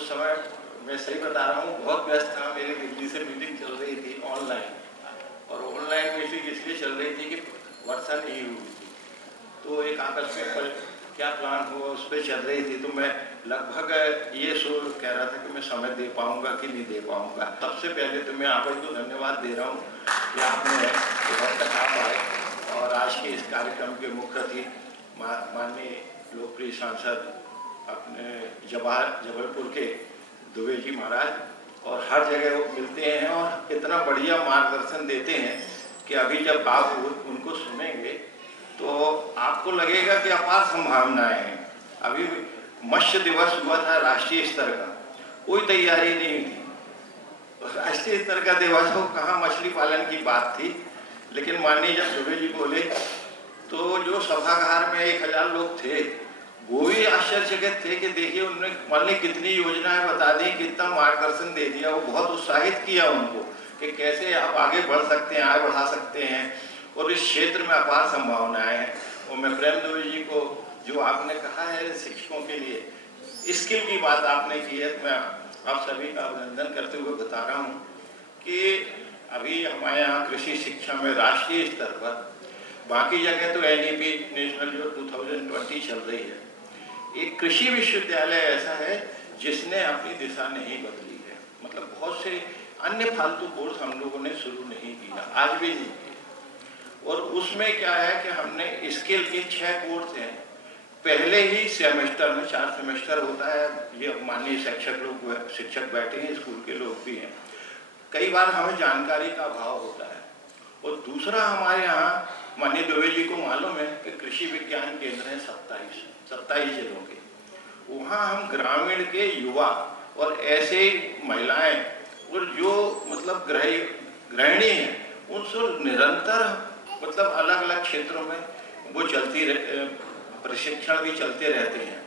उस समय मैं सही बता रहा हूँ बहुत व्यस्त था। मेरी दिल्ली से मीटिंग चल रही थी ऑनलाइन, और ऑनलाइन मीटिंग इसलिए चल रही थी कि वर्षा नहीं हुई थी, तो एक आकस्मिक क्या प्लान हुआ उस पर चल रही थी। तो मैं लगभग ये सोच कह रहा था कि मैं समय दे पाऊंगा कि नहीं दे पाऊंगा। सबसे पहले तो मैं आप ही को धन्यवाद दे रहा हूँ कि आपने बहुत तक आप आए और आज के इस कार्यक्रम के मुख्य अतिथि माननीय लोकप्रिय सांसद अपने जबलपुर के दुबे जी महाराज, और हर जगह वो मिलते हैं और इतना बढ़िया मार्गदर्शन देते हैं कि अभी जब आप उनको सुनेंगे तो आपको लगेगा कि अपार संभावनाएं हैं। अभी मत्स्य दिवस हुआ था राष्ट्रीय स्तर का, कोई तैयारी नहीं थी। राष्ट्रीय स्तर का दिवस हो, कहाँ मछली पालन की बात थी। लेकिन माननीय जब दुबे जी बोले तो जो सभागार में 1000 लोग थे वो भी आश्चर्यचकित थे कि देखिए उन्होंने मान ली कितनी योजनाएं बता दी, कितना मार्गदर्शन दे दिया। वो बहुत उत्साहित किया उनको कि कैसे आप आगे बढ़ सकते हैं, आगे बढ़ा सकते हैं और इस क्षेत्र में अपार संभावनाएं हैं। और मैं प्रेम दुबे जी को जो आपने कहा है शिक्षकों के लिए स्किल की बात आपने की है, मैं आप सभी का अभिनंदन करते हुए बता रहा हूँ कि अभी हमारे यहाँ कृषि शिक्षा में राष्ट्रीय स्तर पर, बाकी जगह तो NEP नेशनल जो 2020 चल रही है, एक कृषि विश्वविद्यालय ऐसा है जिसने अपनी दिशा नहीं बदली है। मतलब बहुत से अन्य फालतू कोर्स हम लोगों ने शुरू नहीं किया, आज भी नहीं किया। और उसमें क्या है कि हमने स्किल के 6 कोर्स हैं पहले ही सेमेस्टर में, 4 सेमेस्टर होता है। ये माननीय शिक्षक बैठे हैं, स्कूल के लोग भी हैं। कई बार हमें जानकारी का अभाव होता है। और दूसरा हमारे यहाँ माननीय दुबे जी को मालूम है कि कृषि विज्ञान केंद्र है 27 जिलों के। वहाँ हम ग्रामीण के युवा और ऐसे महिलाएं और जो मतलब गृहिणी हैं उनसे निरंतर मतलब अलग अलग क्षेत्रों में वो प्रशिक्षण भी चलते रहते हैं।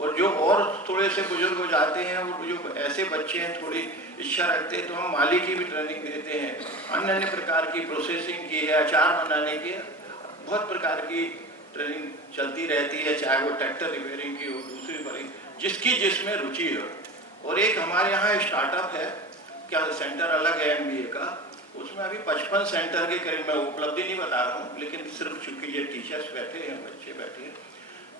और जो और थोड़े से बुजुर्ग हो जाते हैं और जो ऐसे बच्चे हैं थोड़ी इच्छा रखते हैं तो हम माली की भी ट्रेनिंग देते हैं, अन्य अन्य प्रकार की प्रोसेसिंग की है, अचार बनाने की, बहुत प्रकार की ट्रेनिंग चलती रहती है, चाहे वो ट्रैक्टर रिपेयरिंग की हो, दूसरी बड़ी जिसकी जिसमें रुचि हो। और एक हमारे यहाँ स्टार्टअप है, क्या सेंटर अलग है MBA का, उसमें अभी 55 सेंटर के करीब, मैं उपलब्धि नहीं बता रहा हूँ लेकिन सिर्फ चूंकि ये टीचर्स बैठे हैं, बच्चे बैठे हैं,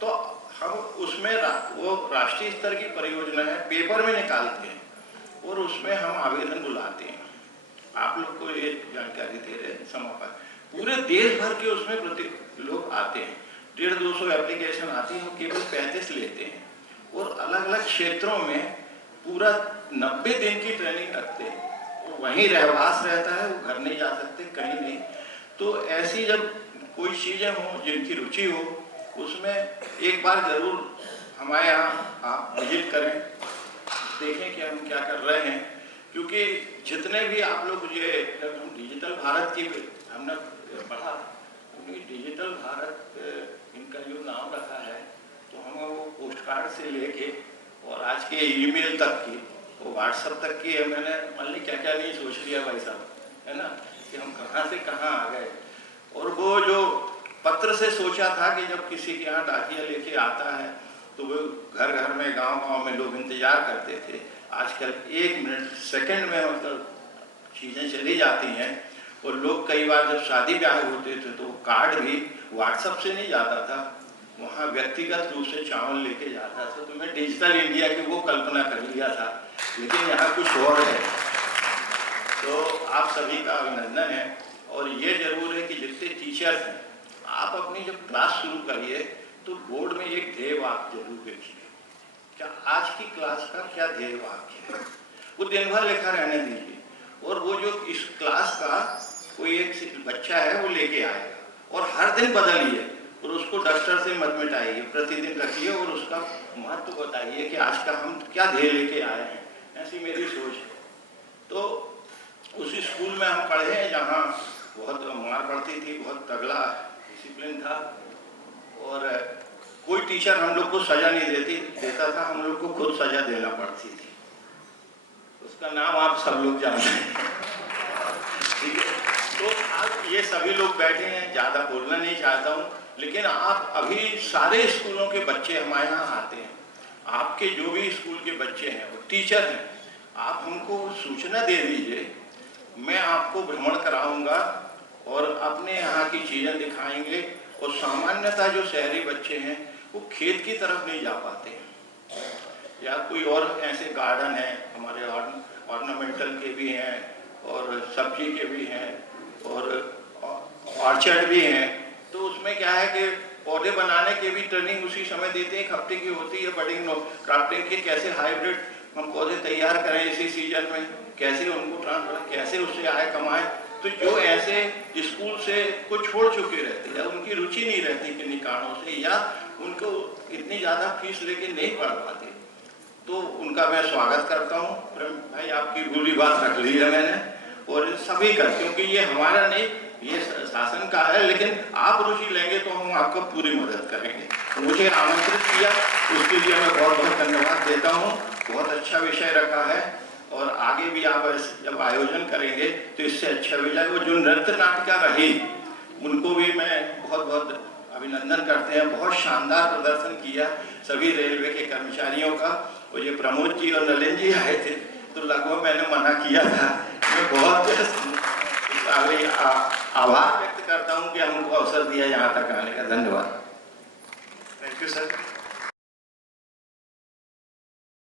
तो हम उसमें वो राष्ट्रीय स्तर की परियोजना है, पेपर में निकालते हैं और उसमें हम आवेदन बुलाते हैं। आप लोग को ये जानकारी दे रहे हैं समापन, पूरे देश भर के उसमें लोग आते हैं, 150-200 एप्लीकेशन आती है, वो केवल 35 लेते हैं और अलग अलग क्षेत्रों में पूरा 90 दिन की ट्रेनिंग रखते हैं। वहीं रहवास रहता है, वो घर नहीं जा सकते, कहीं नहीं। तो ऐसी जब कोई चीज़ें हों जिनकी रुचि हो, उसमें एक बार जरूर हमारे यहाँ आप विजिट करें, देखें कि हम क्या कर रहे हैं। क्योंकि जितने भी आप लोग ये डिजिटल भारत की हमने पढ़ा, क्योंकि डिजिटल भारत इनका जो नाम रखा है, तो हम वो पोस्ट कार्ड से लेके और आज के ईमेल तक की, वो व्हाट्सएप तक की, मैंने मान ली क्या क्या नहीं सोच लिया भाई साहब, है ना, कि हम कहाँ से कहाँ आ गए। और वो जो पत्र से सोचा था कि जब किसी के यहाँ डाकिया लेके आता है तो वो घर घर में, गांव गांव में लोग इंतजार करते थे। आजकल 1 मिनट सेकंड में मतलब चीज़ें चली जाती हैं। और लोग कई बार जब शादी ब्याह होते थे तो कार्ड भी व्हाट्सएप से नहीं जाता था, वहाँ व्यक्तिगत रूप से चावल लेके जाता था। तो मैं डिजिटल इंडिया की वो कल्पना कर लिया था, लेकिन यहाँ कुछ और है। तो आप सभी का अभिनंदन है। और ये जरूर है कि जितने टीचर्स हैं, आप अपनी जब क्लास शुरू करिए तो बोर्ड में एक ध्येय वाक्य जरूर लिखिए। क्या आज की क्लास का क्या ध्येय वाक्य है, वो दिन भर लिखा रहने दीजिए। और वो जो इस क्लास का कोई एक बच्चा है वो लेके आएगा और हर दिन बदलिए और उसको डस्टर से मत मिटाइए, प्रतिदिन रखिए और उसका महत्व बताइए कि आज का हम क्या ध्येय लेके आए हैं। ऐसी मेरी सोच है। तो उसी स्कूल में हम पढ़े हैं जहाँ बहुत मार पड़ती थी, बहुत तगड़ा डिसिप्लिन था और कोई टीचर हम लोग को सजा नहीं देता था, हम लोग को खुद सजा देना पड़ती थी। उसका नाम आप सब लोग जानते हैं, ठीक है। तो आज ये सभी लोग बैठे हैं, ज़्यादा बोलना नहीं चाहता हूँ, लेकिन आप अभी सारे स्कूलों के बच्चे हमारे यहाँ आते हैं आपके जो भी स्कूल के बच्चे हैं और टीचर हैं, आप हमको सूचना दे दीजिए, मैं आपको भ्रमण कराऊंगा और अपने यहाँ की चीज़ें दिखाएंगे। और सामान्यतः जो शहरी बच्चे हैं वो खेत की तरफ नहीं जा पाते हैं, या कोई और ऐसे गार्डन हैं हमारे ऑर्नामेंटल के भी हैं और सब्जी के भी हैं और ऑर्चर्ड भी हैं। तो उसमें क्या है कि पौधे बनाने के भी ट्रेनिंग उसी समय देते हैं, 1 हफ्ते की होती है बडिंग क्राफ्टिंग की, कैसे हाइब्रिड हम पौधे तैयार करें इसी सीजन में, कैसे उनको ट्रांसफर, कैसे उससे आय कमाएं। तो जो ऐसे स्कूल से कुछ छोड़ चुके रहते हैं या उनकी रुचि नहीं रहती किन्हीं कारणों से, या उनको इतनी ज़्यादा फीस लेके नहीं पढ़ पाते, तो उनका मैं स्वागत करता हूँ। भाई आपकी बुरी बात रख ली है मैंने, और सभी का, क्योंकि ये हमारा नहीं, ये शासन का है, लेकिन आप रुचि लेंगे तो हम आपको पूरी मदद करेंगे। तो मुझे आमंत्रित किया उसके लिए मैं बहुत बहुत धन्यवाद देता हूँ। बहुत अच्छा विषय रखा है और आगे भी आप जब आयोजन करेंगे तो इससे अच्छा विषय। वो जो नृत्य नाटिका रही उनको भी मैं बहुत बहुत अभिनंदन करते हैं, बहुत शानदार प्रदर्शन किया सभी रेलवे के कर्मचारियों का। और ये प्रमोद जी और नलिन जी आए थे तो लगभग मैंने मना किया था। मैं बहुत आभार व्यक्त करता हूं कि हमको अवसर दिया यहाँ तक आने का। धन्यवाद। Thank you sir.